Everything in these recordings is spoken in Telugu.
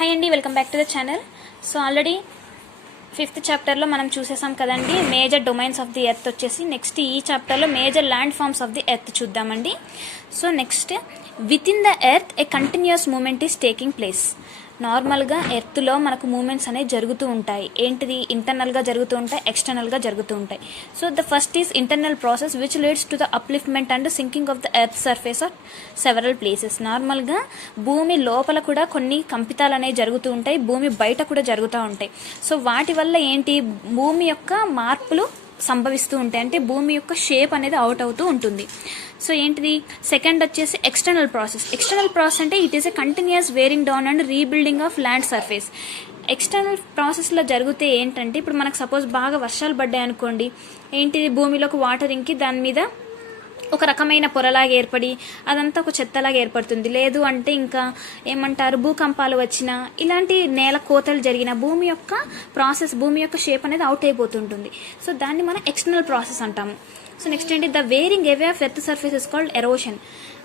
హాయ్ అండి, welcome back to the channel. So already 5th చాప్టర్లో మనం చూసేసాం కదండి. Major domains of the earth వచ్చేసి నెక్స్ట్ ఈ చాప్టర్లో major land forms of the earth చూద్దామండి. So next within the earth a continuous movement is taking place. నార్మల్గా ఎర్త్లో మనకు మూమెంట్స్ అనేవి జరుగుతూ ఉంటాయి. ఏంటిది? ఇంటర్నల్గా జరుగుతూ ఉంటాయి, ఎక్స్టర్నల్గా జరుగుతూ ఉంటాయి. So the first is internal process which leads to the upliftment and sinking of the earth surface of several places. నార్మల్గా భూమి లోపల కూడా కొన్ని కంపితాలు అనేవి జరుగుతూ ఉంటాయి, భూమి బయట కూడా జరుగుతూ ఉంటాయి. సో వాటి వల్ల ఏంటి? భూమి యొక్క మార్పులు సంభవిస్తూ ఉంటాయి, అంటే భూమి యొక్క షేప్ అనేది అవుట్ అవుతూ ఉంటుంది. సో ఏంటిది? సెకండ్ వచ్చేసి ఎక్స్టర్నల్ ప్రాసెస్. ఎక్స్టర్నల్ ప్రాసెస్ అంటే it is a continuous wearing down and rebuilding of land surface. External ప్రాసెస్లో జరిగితే ఏంటంటే, ఇప్పుడు మనకు సపోజ్ బాగా వర్షాలు పడ్డాయి అనుకోండి, ఏంటిది? భూమిలోకి వాటర్ ఇంకి దాని మీద ఒక రకమైన పొరలాగా ఏర్పడి అదంతా ఒక చెత్తలాగా ఏర్పడుతుంది. లేదు అంటే ఇంకా ఏమంటారు, భూకంపాలు వచ్చినా, ఇలాంటి నేల కోతలు జరిగిన భూమి యొక్క ప్రాసెస్, భూమి యొక్క షేప్ అనేది అవుట్ అయిపోతుంటుంది. సో దాన్ని మనం ఎక్స్టర్నల్ ప్రాసెస్ అంటాము. సో నెక్స్ట్ ఏంటి? The wearing away of earth surface is called erosion.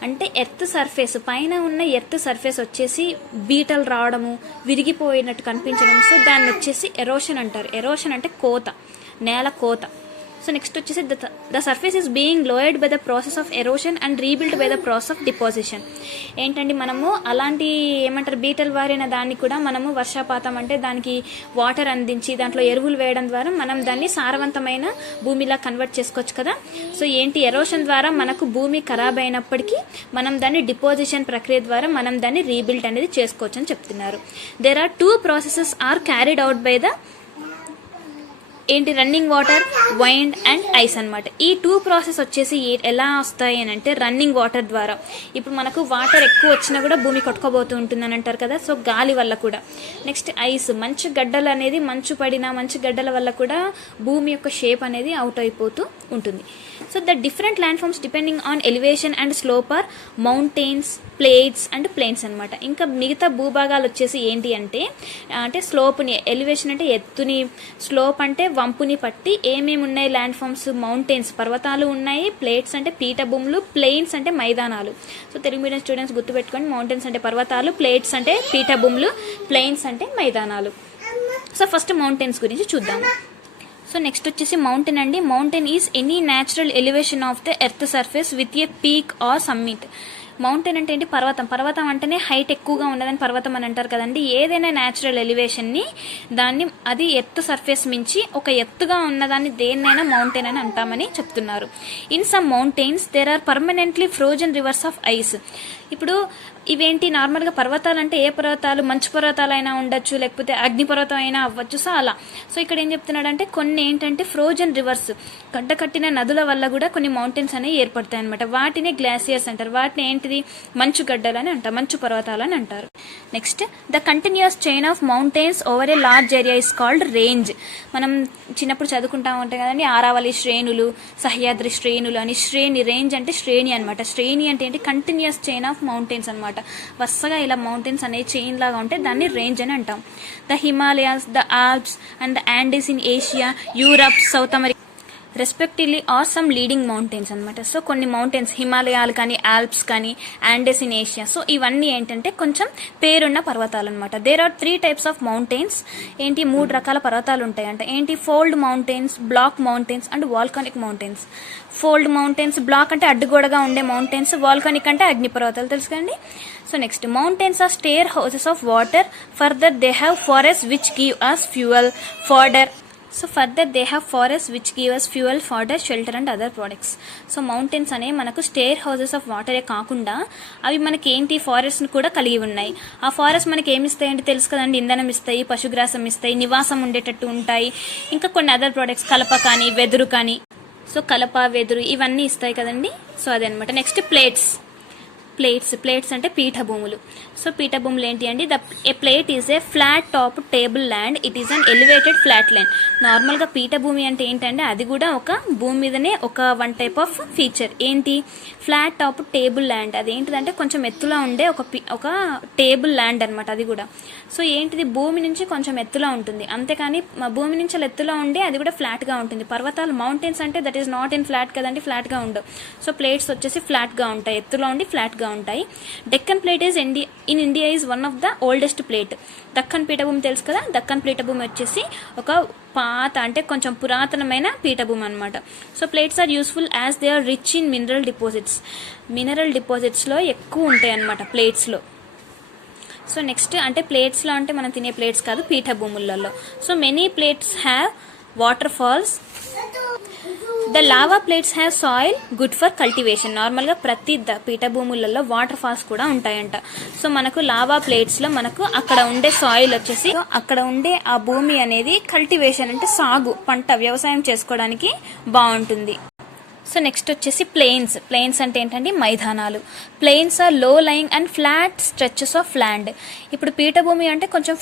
అంటే ఎర్త్ సర్ఫేస్ పైన ఉన్న ఎర్త్ సర్ఫేస్ వచ్చేసి బీటలు రావడము, విరిగిపోయినట్టు కనిపించడం, సో దాన్ని వచ్చేసి ఎరోషన్ అంటారు. ఎరోషన్ అంటే కోత, నేల కోత. సో నెక్స్ట్ వచ్చేసి the surface is being lowered by the process of erosion and rebuilt by the process of deposition. ఏంటంటే మనము అలాంటి ఏమంటారు, బీటలు వారిన దాన్ని కూడా మనము వర్షపాతం అంటే దానికి వాటర్ అందించి దాంట్లో ఎరువులు వేయడం ద్వారా మనం దాన్ని సారవంతమైన భూమిలా కన్వర్ట్ చేసుకోవచ్చు కదా. సో ఏంటి? ఎరోషన్ ద్వారా మనకు భూమి ఖరాబ్ అయినప్పటికీ మనం దాన్ని డిపాజిషన్ ప్రక్రియ ద్వారా మనం దాన్ని రీబిల్డ్ అనేది చేసుకోవచ్చు అని చెప్తున్నారు. There are 2 processes are carried out by the ఏంటి? Running water, wind and ice అనమాట. ఈ 2 ప్రాసెస్ వచ్చేసి ఎలా వస్తాయి అని అంటే రన్నింగ్ వాటర్ ద్వారా. ఇప్పుడు మనకు వాటర్ ఎక్కువ వచ్చినా కూడా భూమి కొట్టుకోబోతూ ఉంటుంది అని అంటారు కదా, సో గాలి వల్ల కూడా. నెక్స్ట్ ఐస్, మంచు గడ్డలు అనేది, మంచు పడిన మంచు గడ్డల వల్ల కూడా భూమి యొక్క షేప్ అనేది అవుట్ అయిపోతూ ఉంటుంది. So the different land forms depending on elevation and slope are mountains, plates and plains అనమాట. ఇంకా మిగతా భూభాగాలు వచ్చేసి ఏంటి అంటే స్లోప్ని, ఎలివేషన్ అంటే ఎత్తుని, స్లోప్ అంటే వంపుని పట్టి ఏమేమి ఉన్నాయి ల్యాండ్ ఫార్మ్స్? మౌంటైన్స్, పర్వతాలు ఉన్నాయి, ప్లేట్స్ అంటే పీఠభూములు, ప్లెయిన్స్ అంటే మైదానాలు. సో తెలుగు మీడియం స్టూడెంట్స్ గుర్తుపెట్టుకోండి, మౌంటైన్స్ అంటే పర్వతాలు, ప్లేట్స్ అంటే పీఠభూములు, ప్లెయిన్స్ అంటే మైదానాలు. సో ఫస్ట్ మౌంటైన్స్ గురించి చూద్దాము. సో నెక్స్ట్ వచ్చేసి మౌంటైన్ అండి. Mountain is any natural elevation of the earth surface with a peak or summit. Mountain అంటే ఏంటి? పర్వతం. పర్వతం అంటేనే హైట్ ఎక్కువగా ఉన్నదని పర్వతం అని అంటారు కదండి. ఏదైనా న్యాచురల్ ఎలివేషన్ని దాన్ని అది ఎర్త్ సర్ఫేస్ మించి ఒక ఎత్తుగా ఉన్నదాన్ని దేన్నైనా మౌంటైన్ అని అంటామని చెప్తున్నారు. In some mountains there are permanently frozen rivers of ice. ఇప్పుడు ఇవేంటి? నార్మల్గా పర్వతాలు అంటే ఏ పర్వతాలు? మంచు పర్వతాలు అయినా ఉండొచ్చు, లేకపోతే అగ్నిపర్వతం అయినా అవ్వచ్చు. సో అలా. సో ఇక్కడ ఏం చెప్తున్నాడు అంటే కొన్ని ఏంటంటే ఫ్రోజన్ రివర్స్, గడ్డ కట్టిన నదుల వల్ల కూడా కొన్ని మౌంటైన్స్ అనేవి ఏర్పడతాయి అనమాట. వాటిని గ్లాసియర్స్ అంటారు. వాటిని ఏంటిది? మంచు గడ్డలు అని అంటారు, మంచు పర్వతాలు అని అంటారు. Next the continuous chain of mountains over a large area is called range. మనం చిన్నప్పుడు చదువుకుంటా ఉంటాం కదండి, ఆరావళి శ్రేణులు, సహ్యాద్రి శ్రేణులు అని. శ్రేణి, రేంజ్ అంటే శ్రేణి అనమాట. శ్రేణి అంటే ఏంటి? కంటిన్యూస్ చైన్ ఆఫ్ మౌంటైన్స్ అనమాట. వరుసగా ఇలా మౌంటైన్స్ అనే చైన్ లాగా ఉంటే దాన్ని రేంజ్ అని అంటాం. The Himalayas, the Alps and the Andes in Asia, Europe, South America respectively are some leading mountains అనమాట. సో కొన్ని మౌంటైన్స్, హిమాలయాలు కానీ, ఆల్ప్స్ కానీ, యాండెస్ ఇన్ ఏషియా, సో ఇవన్నీ ఏంటంటే కొంచెం పేరున్న పర్వతాలు అనమాట. There are 3 types of mountains. ఏంటి? 3 రకాల పర్వతాలు ఉంటాయంట. ఏంటి? Fold mountains, block mountains and volcanic mountains. Fold mountains, block అంటే అడ్డుగోడగా ఉండే మౌంటైన్స్, వాల్కానిక్ అంటే అగ్నిపర్వతాలు, తెలుసు కండి. So next mountains are storehouses of water. Further they have forest which give us fuel, fodder. So further they have forest which give us fuel, fodder, shelter and other products. So mountains అనేవి మనకు స్టేర్ హౌసెస్ ఆఫ్ వాటరే కాకుండా అవి మనకి ఏంటి? ఫారెస్ట్ని కూడా కలిగి ఉన్నాయి. ఆ ఫారెస్ట్ మనకి ఏమి ఇస్తాయంటే తెలుసు కదండి, ఇంధనం ఇస్తాయి, పశుగ్రాసం ఇస్తాయి, నివాసం ఉండేటట్టు ఉంటాయి. ఇంకా కొన్ని అదర్ ప్రొడక్ట్స్, కలప కానీ, వెదురు కానీ. సో కలప, వెదురు ఇవన్నీ ఇస్తాయి కదండి. సో అదనమాట. Next plates. ప్లేట్స్ అంటే పీఠభూములు. సో పీఠభూములు ఏంటి అండి? A plateau is a flat top table land, it is an elevated flat land. నార్మల్గా పీఠభూమి అంటే ఏంటంటే అది కూడా ఒక భూమి మీదనే ఒక 1 టైప్ ఆఫ్ ఫీచర్. ఏంటి? Flat top table land. అది ఏంటిదంటే కొంచెం ఎత్తులో ఉండే ఒక టేబుల్ ల్యాండ్ అనమాట అది కూడా. సో ఏంటిది? భూమి నుంచి కొంచెం ఎత్తులో ఉంటుంది, అంతేకాని భూమి నుంచి ఎత్తులో ఉండి అది కూడా ఫ్లాట్గా ఉంటుంది. పర్వతాలు, మౌంటైన్స్ అంటే that is not in flat కదండి, ఫ్లాట్గా ఉండవు. సో ప్లేట్స్ వచ్చేసి ఫ్లాట్గా ఉంటాయి, ఎత్తులో ఉండి ఫ్లాట్గా గా ఉంటాయి. Deccan plateau in India is one of the oldest plateau. Deccan పీఠభూమి తెలుసు కదా, దక్కన్ పీఠభూమి వచ్చేసి ఒక పాత అంటే కొంచెం పురాతనమైన పీఠభూమి అనమాట. So plateaus are useful as they are rich in mineral డిపాజిట్స్లో ఎక్కువ ఉంటాయి అన్నమాట ప్లేట్స్లో. సో నెక్స్ట్ అంటే ప్లేట్స్లో అంటే మనం తినే ప్లేట్స్ కాదు, పీఠభూములలో. So many plateaus have waterfalls. The lava plateaus have soil good for cultivation. నార్మల్గా ప్రతి పీఠభూములలో వాటర్ ఫాల్స్ కూడా ఉంటాయంట. సో మనకు లావా ప్లేట్స్లో మనకు అక్కడ ఉండే సాయిల్ వచ్చేసి అక్కడ ఉండే ఆ భూమి అనేది కల్టివేషన్ అంటే సాగు, పంట, వ్యవసాయం చేసుకోవడానికి బాగుంటుంది. సో నెక్స్ట్ వచ్చేసి ప్లెయిన్స్ అంటే ఏంటంటే మైదానాలు. Plains are low lying and flat stretches of land. ఇప్పుడు పీఠభూమి అంటే కొంచెం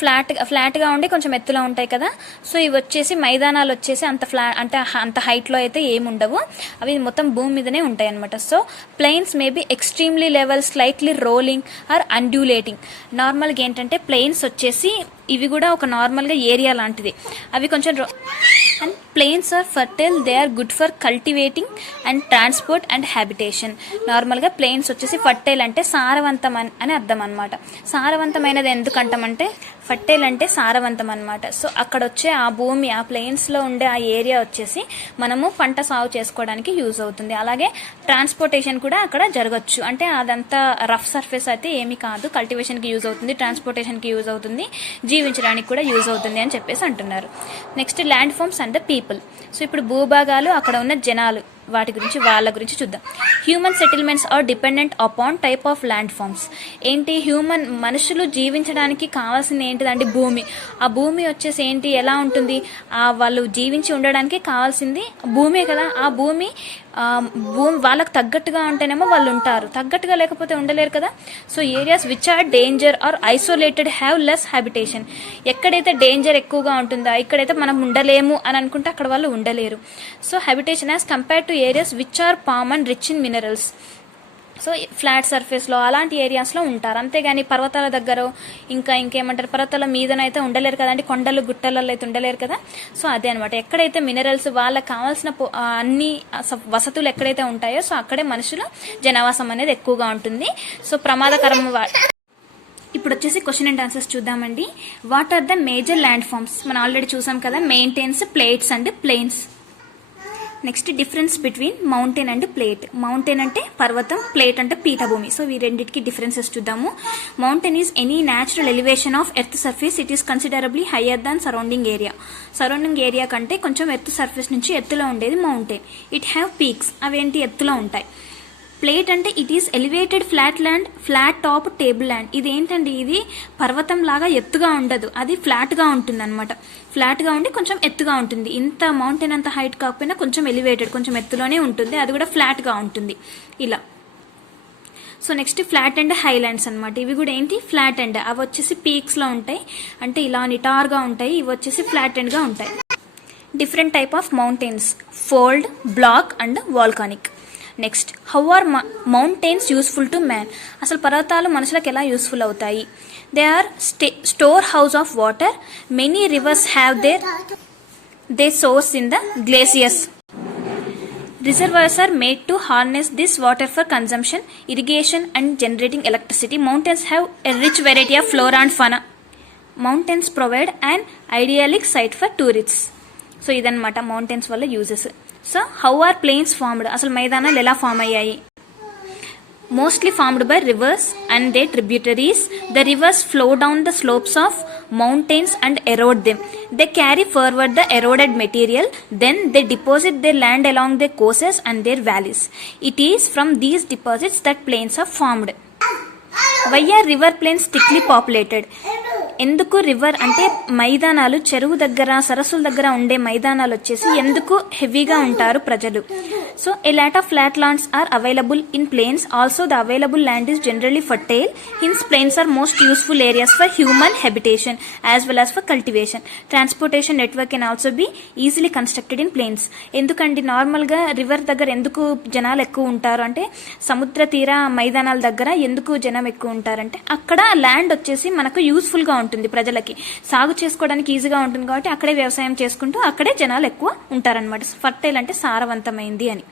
ఫ్లాట్గా ఉండి కొంచెం ఎత్తులో ఉంటాయి కదా. సో ఇవి వచ్చేసి మైదానాలు వచ్చేసి అంత హైట్లో అయితే ఏమి ఉండవు, అవి మొత్తం భూమి మీదనే ఉంటాయి అనమాట. So plains may be extremely level, slightly rolling or undulating. నార్మల్గా ఏంటంటే ప్లెయిన్స్ వచ్చేసి ఇవి కూడా ఒక నార్మల్గా ఏరియా లాంటిది, అవి కొంచెం and plains are fertile, they are good for cultivating and transport and habitation. నార్మల్గా ప్లెయిన్స్ వచ్చేసి ఫర్టైల్ అంటే సారవంతం అని అర్థం అనమాట. సారవంతమైనది ఎందుకంటామంటే ఫర్టైల్ అంటే సారవంతం అనమాట. సో అక్కడ వచ్చే ఆ భూమి, ఆ ప్లెయిన్స్లో ఉండే ఆ ఏరియా వచ్చేసి మనము పంట సాగు చేసుకోవడానికి యూజ్ అవుతుంది. అలాగే ట్రాన్స్పోర్టేషన్ కూడా అక్కడ జరగచ్చు, అంటే అదంతా రఫ్ సర్ఫేస్ అయితే ఏమీ కాదు, కల్టివేషన్కి యూజ్ అవుతుంది, ట్రాన్స్పోర్టేషన్కి యూజ్ అవుతుంది, జీవించడానికి కూడా యూజ్ అవుతుంది అని చెప్పేసి అంటున్నారు. Next land forms and the people. So ఇప్పుడు భూభాగాలు, అక్కడ ఉన్న జనాలు, వాళ్ళ గురించి చూద్దాం. Human settlements are dependent upon type of land forms. ఏంటి, మనుషులు జీవించడానికి కావాల్సింది ఏంటిదంటే భూమి. ఆ భూమి వచ్చేసి ఏంటి, ఎలా ఉంటుంది, వాళ్ళు జీవించి ఉండడానికి కావాల్సింది భూమే కదా. ఆ భూమి వాళ్ళకు తగ్గట్టుగా ఉంటేనేమో వాళ్ళు ఉంటారు, తగ్గట్టుగా లేకపోతే ఉండలేరు కదా. So areas which are danger or isolated have less habitation. ఎక్కడైతే డేంజర్ ఎక్కువగా ఉంటుందో, ఇక్కడైతే మనం ఉండలేము అని అనుకుంటే అక్కడ వాళ్ళు ఉండలేరు. So habitation as compared to areas which are palm and rich in minerals. So flat సర్ఫేస్లో అలాంటి ఏరియాస్లో ఉంటారు, అంతేగాని పర్వతాల దగ్గర ఇంకేమంటారు, పర్వతాల మీదనైతే ఉండలేరు కదండి, కొండలు గుట్టలలో అయితే ఉండలేరు కదా. సో అదే అనమాట, ఎక్కడైతే మినరల్స్ వాళ్ళకి కావాల్సిన అన్ని వసతులు ఎక్కడైతే ఉంటాయో సో అక్కడే మనుషుల జనావాసం అనేది ఎక్కువగా ఉంటుంది. సో ప్రమాదకరం. ఇప్పుడు వచ్చేసి క్వశ్చన్ అండ్ ఆన్సర్స్ చూద్దామండి. What are the major land forms? మనం ఆల్రెడీ చూసాం కదా, mountains, plates and plains. Next difference between mountain and plate. Mountain అంటే పర్వతం, ప్లేట్ అంటే పీఠభూమి. సో ఈ రెండింటికి డిఫరెన్సెస్ చూద్దాము. Mountain is any natural elevation of earth surface. It is considerably higher than surrounding area. Surrounding area కంటే కొంచెం ఎర్త్ సర్ఫేస్ నుంచి ఎత్తులో ఉండేది మౌంటైన్. ఇట్ హ్యావ్ పీక్స్, అవేంటి ఎత్తులో ఉంటాయి. ప్లేట్ అంటే it is elevated flat land, flat top table land. ఇది ఏంటండి, ఇది పర్వతం లాగా ఎత్తుగా ఉండదు, అది ఫ్లాట్గా ఉంటుంది అనమాట. ఫ్లాట్గా ఉండి కొంచెం ఎత్తుగా ఉంటుంది. ఇంత మౌంటైన్ అంత హైట్ కాకపోయినా కొంచెం ఎలివేటెడ్, కొంచెం ఎత్తులోనే ఉంటుంది, అది కూడా ఫ్లాట్గా ఉంటుంది ఇలా. So next flat and highlands అనమాట. ఇవి కూడా ఏంటి, ఫ్లాట్ అండ్, అవి వచ్చేసి పీక్స్లో ఉంటాయి, అంటే ఇలా నిటార్గా ఉంటాయి. ఇవి వచ్చేసి ఫ్లాట్ అండ్గా ఉంటాయి. Different type of mountains, fold, block and volcanic. Next, how are mountains useful to man? అసలు పర్వతాలు మనుషులకు ఎలా యూస్ఫుల్ అవుతాయి? They are store house of water. Many rivers have they source in the glaciers. Reservoirs are made to harness this water for consumption, irrigation and generating electricity. Mountains have a rich variety of flora and fauna. Mountains provide an idyllic site for tourists. So ఇదన్నమాట మౌంటైన్స్ వల్ల uses. So how are plains formed? అసలు మైదానాలు ఎలా ఫామ్ అయ్యాయి? Mostly formed by rivers and their tributaries. The rivers flow down the slopes of mountains and erode them. They carry forward the eroded material. Then they deposit their land along their courses and their valleys. It is from these deposits that plains are formed. Why are river plains thickly populated? ఎందుకు రివర్ అంటే మైదానాలు, చెరువు దగ్గర, సరస్సుల దగ్గర ఉండే మైదానాలు వచ్చేసి ఎందుకు హెవీగా ఉంటారు ప్రజలు? So a lot of flat lands are available in plains. Also the available land is generally fertile. Hence plains are most useful areas for human habitation as well as for cultivation. Transportation network can also be easily constructed in plains. ఎందుకంటే నార్మల్గా రివర్ దగ్గర ఎందుకు జనాలు ఎక్కువ ఉంటారు అంటే, సముద్ర తీర మైదానాల దగ్గర ఎందుకు జనం ఎక్కువ ఉంటారంటే అక్కడ ల్యాండ్ వచ్చేసి మనకు యూస్ఫుల్గా ఉంటుంది, ప్రజలకి సాగు చేసుకోవడానికి ఈజీగా ఉంటుంది కాబట్టి అక్కడే వ్యవసాయం చేసుకుంటూ అక్కడే జనాలు ఎక్కువ ఉంటారనమాట. ఫర్టైల్ అంటే సారవంతమైంది అని.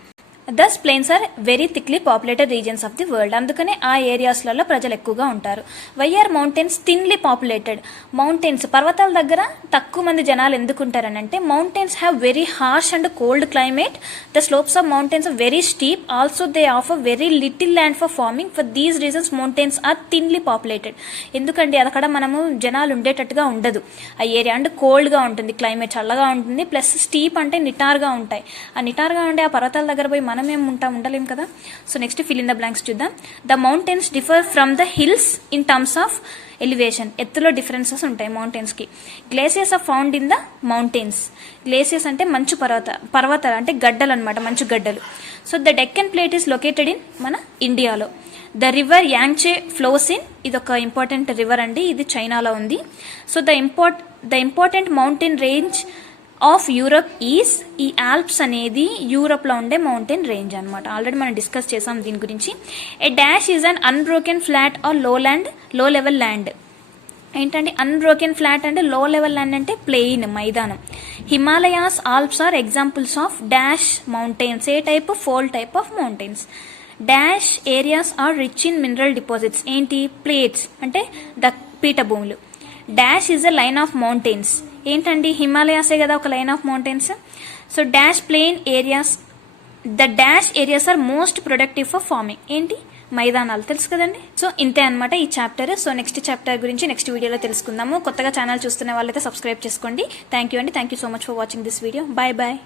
Thus plains are very thickly populated regions of the world. అందుకనే ఆ ఏరియాస్లలో ప్రజలు ఎక్కువగా ఉంటారు. Why are mountains thinly populated. Mountains పర్వతాల దగ్గర తక్కువ మంది జనాలు ఎందుకు ఉంటారని అంటే mountains have very harsh and cold climate. The slopes of mountains are very steep. Also they offer very little land for farming. For these reasons mountains are thinly populated. ఎందుకంటే అక్కడ మనము జనాలు ఉండేటట్టుగా ఉండదు ఆ ఏరియా. అండ్ కోల్డ్గా ఉంటుంది, క్లైమేట్ చల్లగా ఉంటుంది. ప్లస్ స్టీప్ అంటే నిటారుగా ఉంటాయి. ఆ నిటారుగా ఉండే ఆ పర్వతాల దగ్గర పోయి మనం ఏం ఉండలేం కదా. So next fill in the blanks చూద్దాం. The mountains differ from the hills in terms of elevation. ఎత్తులో డిఫరెన్సెస్ ఉంటాయి మౌంటైన్స్కి. Glaciers are found in the mountains. Glaciers అంటే మంచు పర్వతాలు అంటే గడ్డలు అనమాట, మంచు గడ్డలు. So the Deccan plate is located in మన ఇండియాలో. The river Yangtze flows in. ఇది ఒక ఇంపార్టెంట్ రివర్ అండి, ఇది చైనాలో ఉంది. So the important mountain range of Europe is. ఈ ఆల్ప్స్ అనేది యూరప్లో ఉండే మౌంటైన్ రేంజ్ అనమాట. ఆల్రెడీ మనం డిస్కస్ చేసాం దీని గురించి. A dash is an unbroken flat or low level land. ఏంటంటే అన్బ్రోకెన్ ఫ్లాట్ అంటే లో లెవెల్ ల్యాండ్ అంటే ప్లెయిన్, మైదానం. Himalayas Alps are examples of dash mountains. ఏ type? 4 type of mountains. Dash areas are rich in mineral deposits. ఏంటి? ప్లేట్స్ అంటే పీఠభూములు. Dash is a line of mountains. ఏంటండి? హిమాలయాసే కదా ఒక line of mountains. So dash plain areas. The dash areas are most productive for farming. ఏంటి? మైదానాలు. తెలుసు కదండి. సో ఇంతే అనమాట ఈ చాప్టర్. సో నెక్స్ట్ చాప్టర్ గురించి నెక్స్ట్ వీడియోలో తెలుసుకుందాము. కొత్తగా ఛానల్ చూస్తున్న వాళ్ళైతే సబ్స్క్రైబ్ చేసుకోండి. థ్యాంక్ యూ అండి. Thank you so much for watching this video. Bye bye.